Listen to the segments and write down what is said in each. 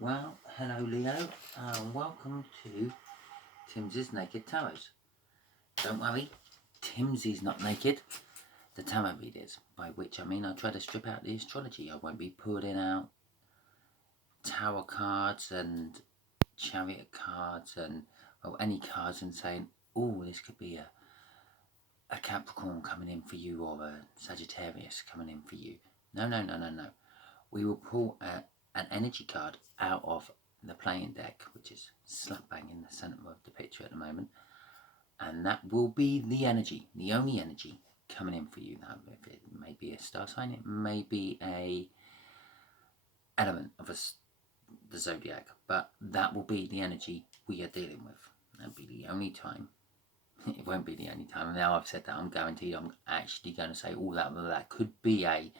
Well, hello Leo, and welcome to Timsy's Naked Tarot. Don't worry, Timsy's not naked, the tarot readers, by which I mean I try to strip out the astrology. I won't be putting out tarot cards and chariot cards and any cards and saying, oh, this could be a Capricorn coming in for you or a Sagittarius coming in for you. No. We will pull an energy card out of the playing deck, which is slap bang in the centre of the picture at the moment, and that will be the energy, the only energy coming in for you. Now, if it may be a star sign, it may be a element of the zodiac, but that will be the energy we are dealing with. That'll be the only time. It won't be the only time. Now I've said that, I'm guaranteed I'm actually going to say all that could be a,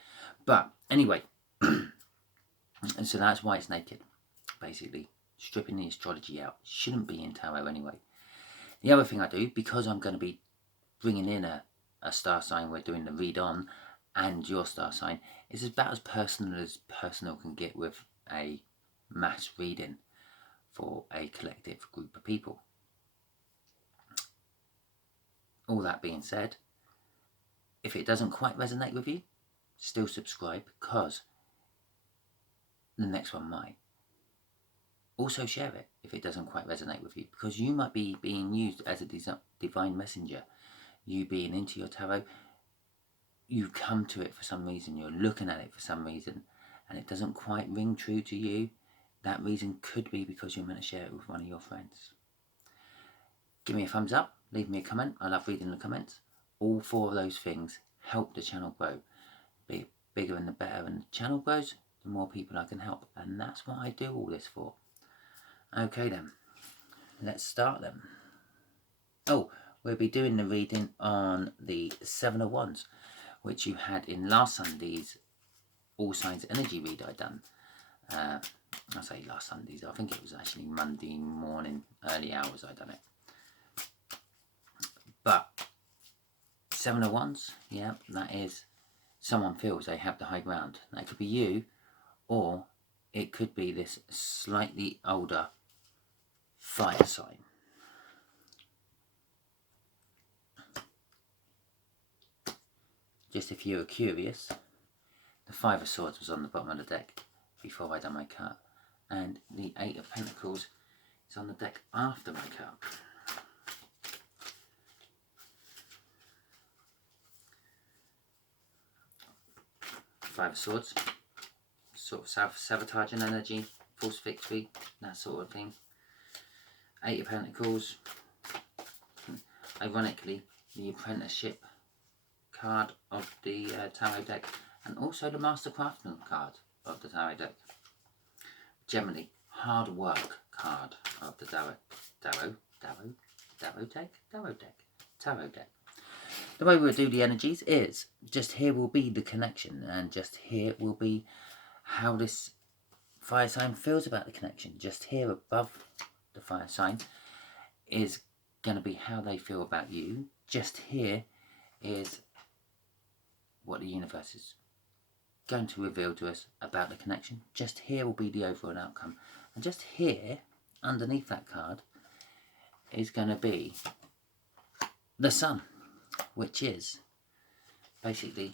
but anyway. And so that's why it's naked, basically stripping the astrology out. Shouldn't be in tarot anyway. The other thing I do, because I'm going to be bringing in a star sign we're doing the read on, and your star sign, is about as personal can get with a mass reading for a collective group of people. All that being said, if it doesn't quite resonate with you, still subscribe, because the next one might. Also share it if it doesn't quite resonate with you, because you might be being used as a divine messenger. You being into your tarot, you come to it for some reason, you're looking at it for some reason, and it doesn't quite ring true to you. That reason could be because you're meant to share it with one of your friends. Give me a thumbs up, leave me a comment. I love reading the comments. All four of those things help the channel grow. Be bigger and the better, and the channel grows, the more people I can help, and that's what I do all this for. Okay then, let's start then. Oh, we'll be doing the reading on the Seven of Wands, which you had in last Sunday's All Signs Energy read I done. I say last Sunday's, I think it was actually Monday morning, early hours I done it. But Seven of Wands, yeah, that is someone feels they have the high ground. That could be you, or it could be this slightly older fire sign. Just if you were curious, the Five of Swords was on the bottom of the deck before I done my card, and the Eight of Pentacles is on the deck after my card. Five of Swords, sort of self-sabotaging energy, false victory, that sort of thing. Eight of Pentacles, ironically, the apprenticeship card of the tarot deck, and also the Master Craftsman card of the tarot deck. Generally, hard work card of the tarot deck. The way we'll do the energies is, just here will be the connection, and just here will be how this fire sign feels about the connection. Just here above the fire sign is going to be how they feel about you. Just here is what the universe is going to reveal to us about the connection. Just here will be the overall outcome. And just here, underneath that card, is going to be the Sun, which is basically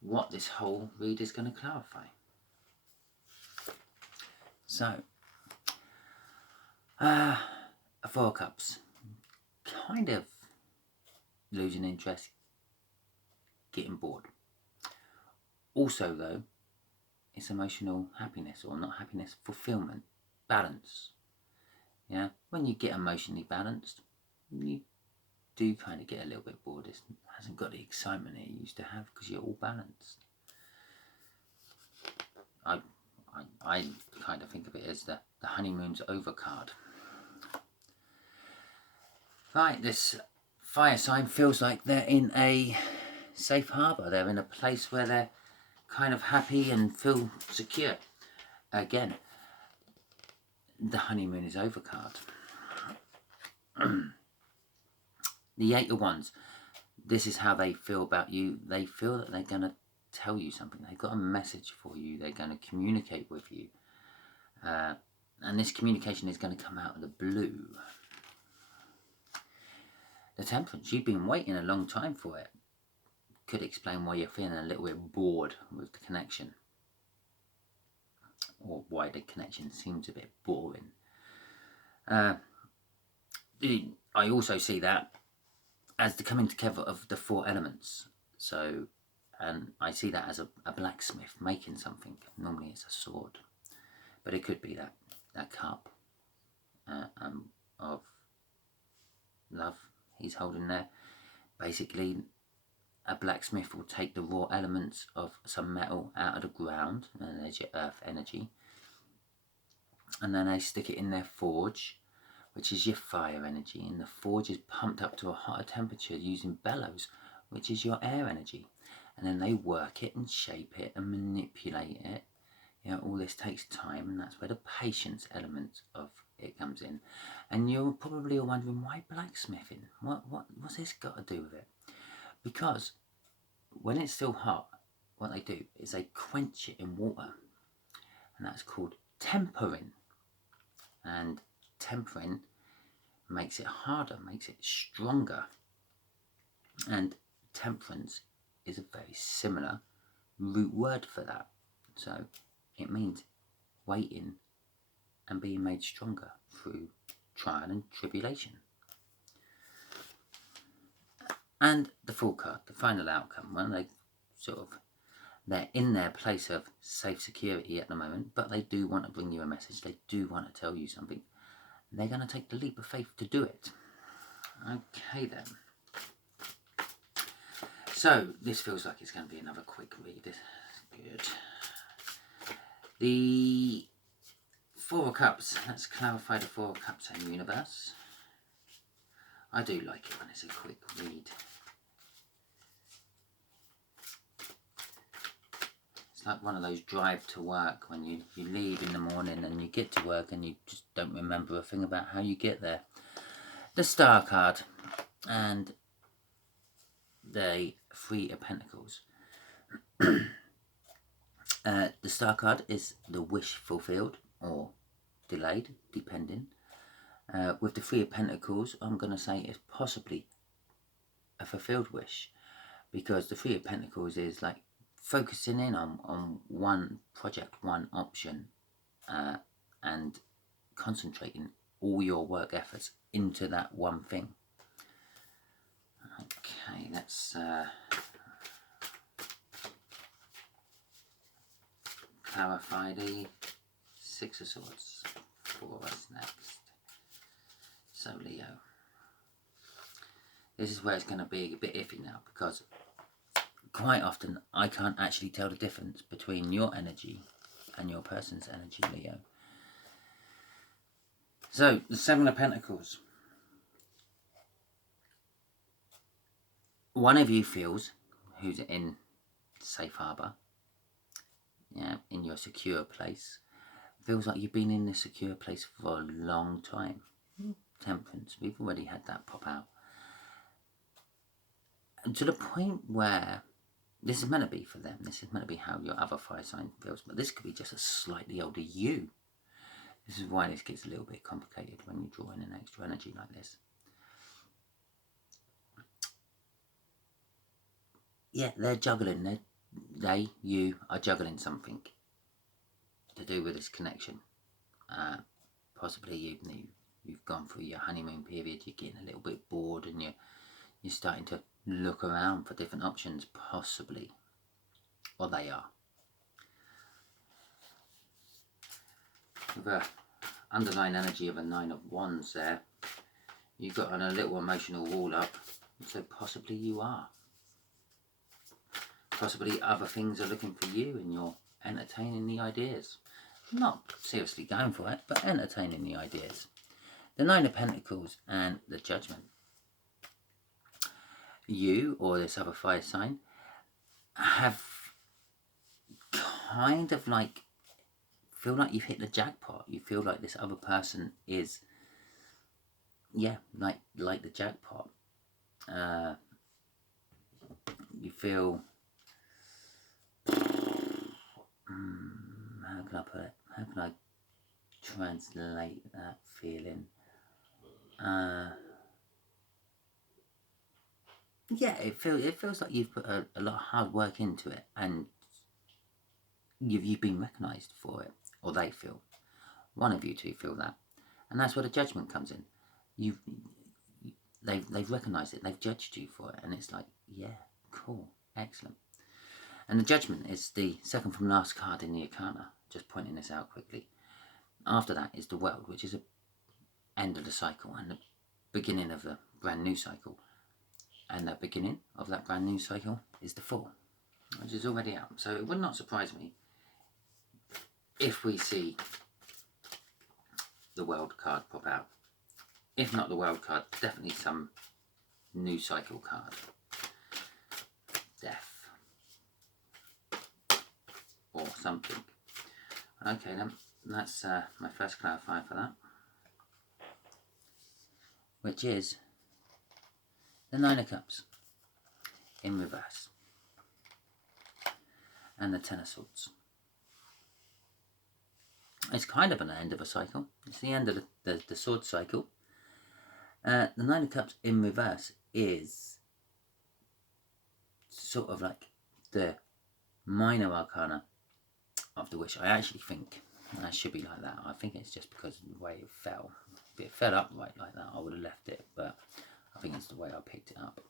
what this whole read is going to clarify. So, Four of Cups, kind of losing interest, getting bored. Also though, it's emotional happiness, or not happiness, fulfillment, balance. Yeah, when you get emotionally balanced, you do kind of get a little bit bored. It hasn't got the excitement it used to have because you're all balanced. I kind of think of it as the honeymoon's over card. Right, this fire sign feels like they're in a safe harbour. They're in a place where they're kind of happy and feel secure. Again, the honeymoon is over card. The Eight of Wands, this is how they feel about you. They feel that they're going to tell you something. They've got a message for you. They're going to communicate with you. And this communication is going to come out of the blue. The Temperance, you've been waiting a long time for it. Could explain why you're feeling a little bit bored with the connection, or why the connection seems a bit boring. I also see that as the coming together of the 4 elements. So, and I see that as a blacksmith making something. Normally it's a sword, but it could be that cup of love he's holding there. Basically, a blacksmith will take the raw elements of some metal out of the ground, and there's your earth energy, and then they stick it in their forge, which is your fire energy, and the forge is pumped up to a hotter temperature using bellows, which is your air energy, and then they work it and shape it and manipulate it. You know, all this takes time, and that's where the patience element of it comes in. And you're probably wondering, why blacksmithing? What's this got to do with it? Because when it's still hot, what they do is they quench it in water, and that's called tempering. And tempering makes it harder, makes it stronger. And temperance is a very similar root word for that. So it means waiting and being made stronger through trial and tribulation. And the Fool card, the final outcome, when they're in their place of safe security at the moment, but they do want to bring you a message, they do want to tell you something, they're going to take the leap of faith to do it. Okay then. So, this feels like it's going to be another quick read. Good. The 4 of Cups. Let's clarify the 4 of Cups in universe. I do like it when it's a quick read. It's like one of those drive to work when you leave in the morning and you get to work and you just don't remember a thing about how you get there. The Star card and the 3 of Pentacles. The Star card is the wish fulfilled or delayed, depending. With the 3 of Pentacles, I'm going to say it's possibly a fulfilled wish, because the 3 of Pentacles is like focusing in on one project, one option, and concentrating all your work efforts into that one thing. Okay, let's clarify the 6 of Swords for us next. So Leo, this is where it's going to be a bit iffy now, because quite often I can't actually tell the difference between your energy and your person's energy, Leo. So, the 7 of Pentacles. One of you feels, who's in safe harbour, yeah, in your secure place, feels like you've been in this secure place for a long time. Temperance, we've already had that pop out. And to the point where this is meant to be for them, this is meant to be how your other fire sign feels, but this could be just a slightly older you. This is why this gets a little bit complicated when you draw in an extra energy like this. Yeah, they're juggling. You are juggling something to do with this connection. Possibly you've gone through your honeymoon period. You're getting a little bit bored, and you're starting to look around for different options, possibly, or they are. With a underlying energy of a 9 of Wands there, you've got a little emotional wall up, so possibly you are. Possibly other things are looking for you and you're entertaining the ideas. Not seriously going for it, but entertaining the ideas. The 9 of Pentacles and the Judgment. You, or this other fire sign, have kind of like, feel like you've hit the jackpot. You feel like this other person is, yeah, like the jackpot. You feel, how can I put it? How can I translate that feeling. Yeah, it feels like you've put a lot of hard work into it, and you've been recognised for it, or they feel. One of you two feel that, and that's where the judgment comes in. They've recognised it, they've judged you for it, and it's like, yeah, cool, excellent. And the judgment is the second from last card in the Arcana. Just pointing this out quickly. After that is the World, which is the end of the cycle and the beginning of the brand new cycle. And the beginning of that brand new cycle is the Fool, which is already out. So it would not surprise me if we see the World card pop out. If not the World card, definitely some new cycle card. Death. Or something. Okay then, that's my first clarifier for that. Which is the Nine of Cups in reverse. And the Ten of Swords. It's kind of an end of a cycle. It's the end of the sword cycle. The Nine of Cups in reverse is sort of like the minor arcana of the Wish. I actually think that should be like that. I think it's just because of the way it fell. If it fell upright like that, I would have left it, but I think it's the way I picked it up.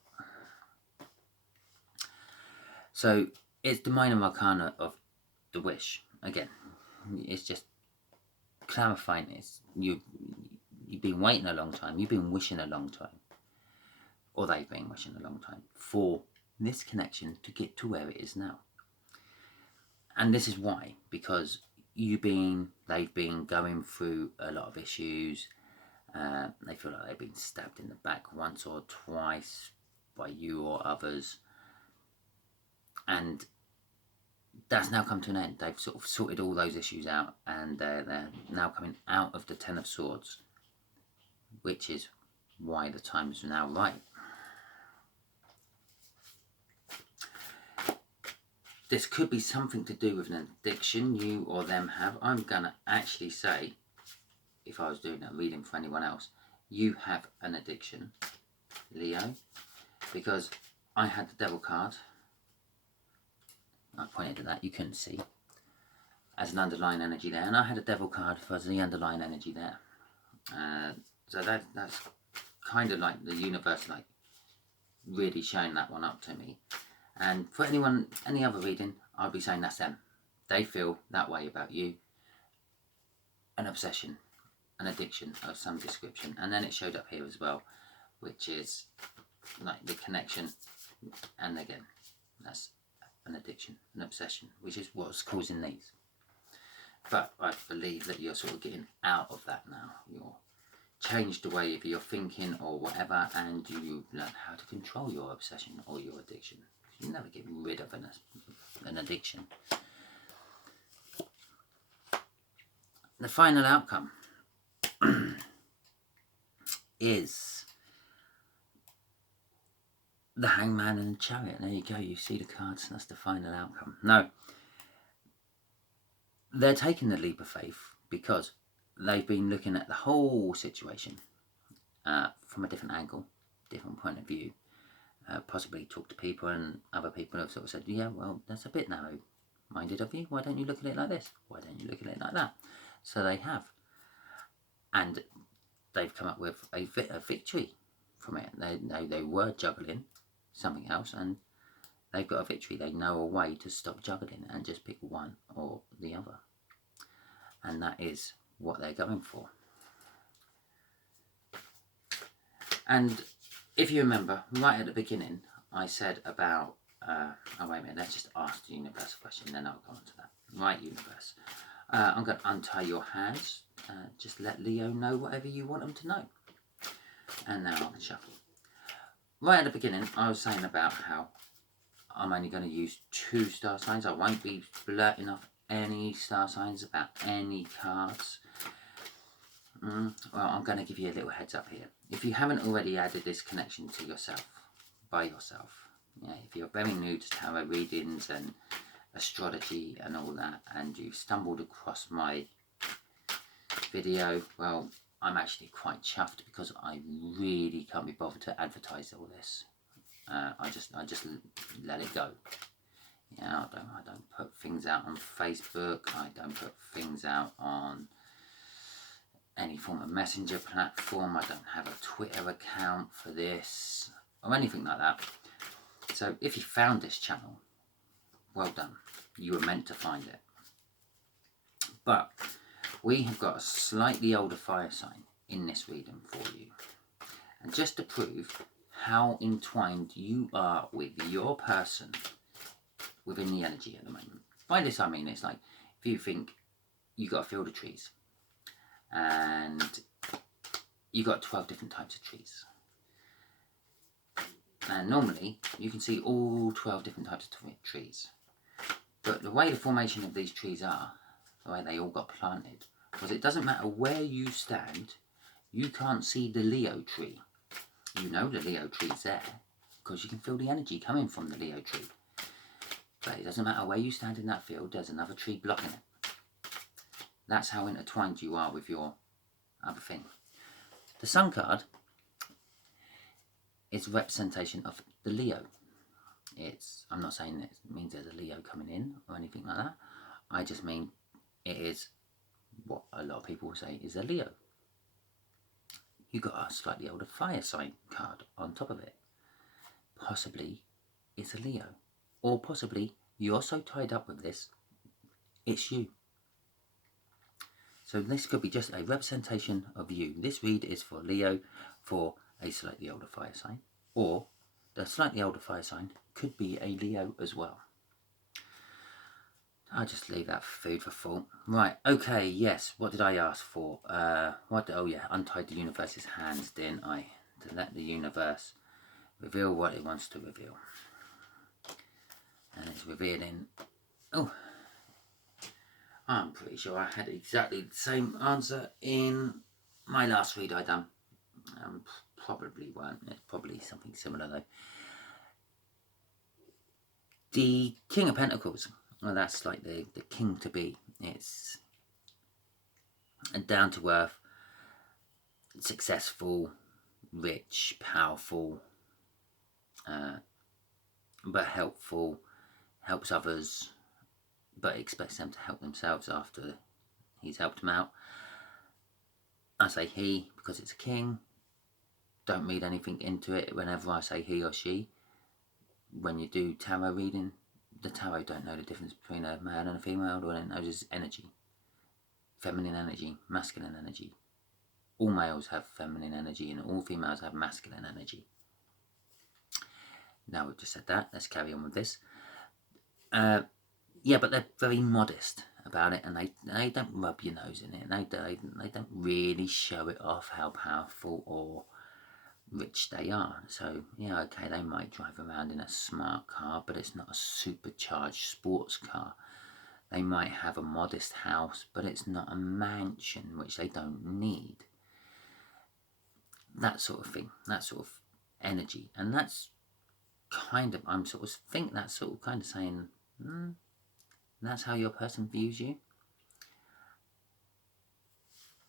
So it's the minor arcana of the Wish. Again, it's just clarifying this. You've been waiting a long time. You've been wishing a long time, or they've been wishing a long time for this connection to get to where it is now. And this is why, because they've been going through a lot of issues. They feel like they've been stabbed in the back once or twice by you or others, and that's now come to an end. They've sort of sorted all those issues out, and they're now coming out of the Ten of Swords, which is why the time is now right. This could be something to do with an addiction you or them have. I'm going to actually say, if I was doing a reading for anyone else, you have an addiction, Leo, because I had the Devil card. I pointed at that, you couldn't see, as an underlying energy there, and I had a Devil card as the underlying energy there. So that's kind of like the universe, like, really showing that one up to me. And for any other reading, I'll be saying that's them. They feel that way about you. An obsession, an addiction of some description. And then it showed up here as well, which is like the connection. And again, that's an addiction, an obsession, which is what's causing these. But I believe that you're sort of getting out of that now. You're changed the way of your thinking or whatever, and you learn how to control your obsession or your addiction. You never get rid of an addiction. The final outcome is the Hangman and the Chariot. There you go, you see the cards, that's the final outcome. Now, they're taking the leap of faith because they've been looking at the whole situation from a different angle, different point of view. Possibly talk to people, and other people have sort of said, yeah, well, that's a bit narrow-minded of you. Why don't you look at it like this? Why don't you look at it like that? So they have. And they've come up with a victory from it. They were juggling something else, and they've got a victory. They know a way to stop juggling and just pick one or the other. And that is what they're going for. And if you remember, right at the beginning, I said about, oh wait a minute, let's just ask the universe a question, then I'll go on to that. Right, universe. I'm going to untie your hands. Just let Leo know whatever you want them to know. And now I can shuffle. Right at the beginning, I was saying about how I'm only going to use 2 star signs. I won't be blurting off any star signs about any cards. Well, I'm going to give you a little heads up here. If you haven't already added this connection to yourself, by yourself, if you're very new to tarot readings and astrology and all that, and you've stumbled across my video, well, I'm actually quite chuffed because I really can't be bothered to advertise all this. I just let it go. Yeah, I don't put things out on Facebook. I don't put things out on any form of messenger platform. I don't have a Twitter account for this or anything like that. So if you found this channel, well done. You were meant to find it. But we have got a slightly older fire sign in this reading for you. And just to prove how entwined you are with your person within the energy at the moment. By this I mean it's like if you think you've got a field of trees and you've got 12 different types of trees. And normally you can see all 12 different types of trees. But the way the formation of these trees are, the way they all got planted, was it doesn't matter where you stand, you can't see the Leo tree. You know the Leo tree's there because you can feel the energy coming from the Leo tree. But it doesn't matter where you stand in that field, there's another tree blocking it. That's how intertwined you are with your other thing. The Sun card is a representation of the Leo. I'm not saying it means there's a Leo coming in or anything like that. I just mean it is what a lot of people will say is a Leo. You got a slightly older fire sign card on top of it. Possibly it's a Leo. Or possibly you're so tied up with this, it's you. So this could be just a representation of you. This read is for Leo, for a slightly older fire sign. Or the slightly older fire sign could be a Leo as well. I'll just leave that food for thought. Right, okay, yes, what did I ask for? Oh yeah, untied the universe's hands, didn't I? To let the universe reveal what it wants to reveal. And it's revealing... Oh, I'm pretty sure I had exactly the same answer in my last read I done. Probably weren't. It's probably something similar though. The King of Pentacles. Well, that's like the king to be. It's a down to earth, successful, rich, powerful, but helpful, helps others, but expects them to help themselves after he's helped them out. I say he because it's a king. Don't read anything into it whenever I say he or she. When you do tarot reading, the tarot don't know the difference between a male and a female. All it knows is energy. Feminine energy, masculine energy. All males have feminine energy and all females have masculine energy. Now we've just said that, let's carry on with this. Yeah, but they're very modest about it, and they don't rub your nose in it. They don't really show it off how powerful or rich they are. So yeah, okay, they might drive around in a smart car, but it's not a supercharged sports car. They might have a modest house, but it's not a mansion, which they don't need. That sort of thing, that sort of energy, and that's kind of, I'm sort of think that's sort of kind of saying, that's how your person views you.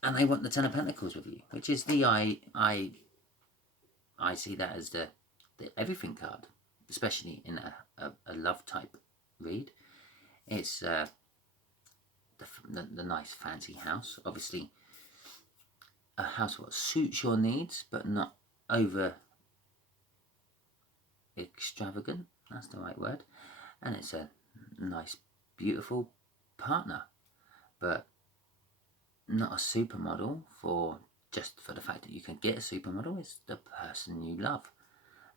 And they want the Ten of Pentacles with you, which is the I see that as the everything card, especially in a love type read. It's the nice fancy house, obviously a house that suits your needs but not over extravagant, that's the right word, and it's a nice beautiful partner, but not a supermodel just for the fact that you can get a supermodel. It's the person you love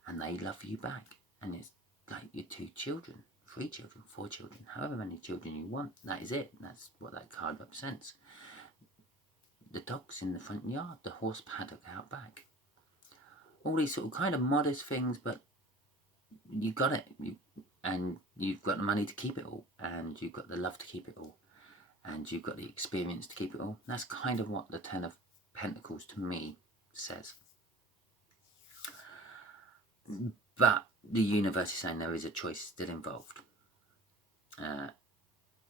and they love you back, and it's like your 2 children, 3 children, 4 children, however many children you want. That is it. That's what that card represents. The dogs in the front yard, the horse paddock out back, all these sort of kind of modest things, but you got it, and you've got the money to keep it all, and you've got the love to keep it all, and you've got the experience to keep it all. That's kind of what the Ten of Pentacles to me says. But the universe is saying there is a choice still involved.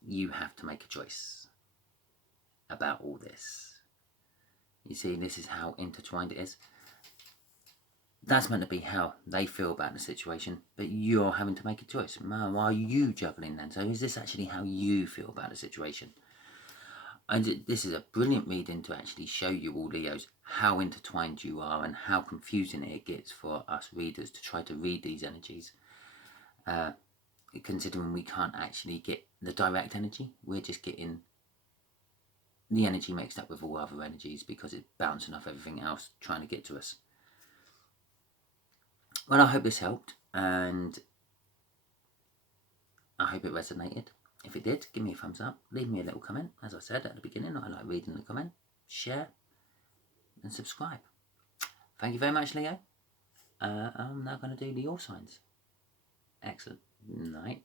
You have to make a choice about all this. You see, this is how intertwined it is. That's meant to be how they feel about the situation, but you're having to make a choice. Why are you juggling then? So is this actually how you feel about the situation? And this is a brilliant reading to actually show you all, Leos, how intertwined you are and how confusing it gets for us readers to try to read these energies. Considering we can't actually get the direct energy, we're just getting the energy mixed up with all other energies because it's bouncing off everything else trying to get to us. Well, I hope this helped, and I hope it resonated. If it did, give me a thumbs up, leave me a little comment. As I said at the beginning, I like reading the comment, share, and subscribe. Thank you very much, Leo. I'm now going to do the all signs. Excellent. Night.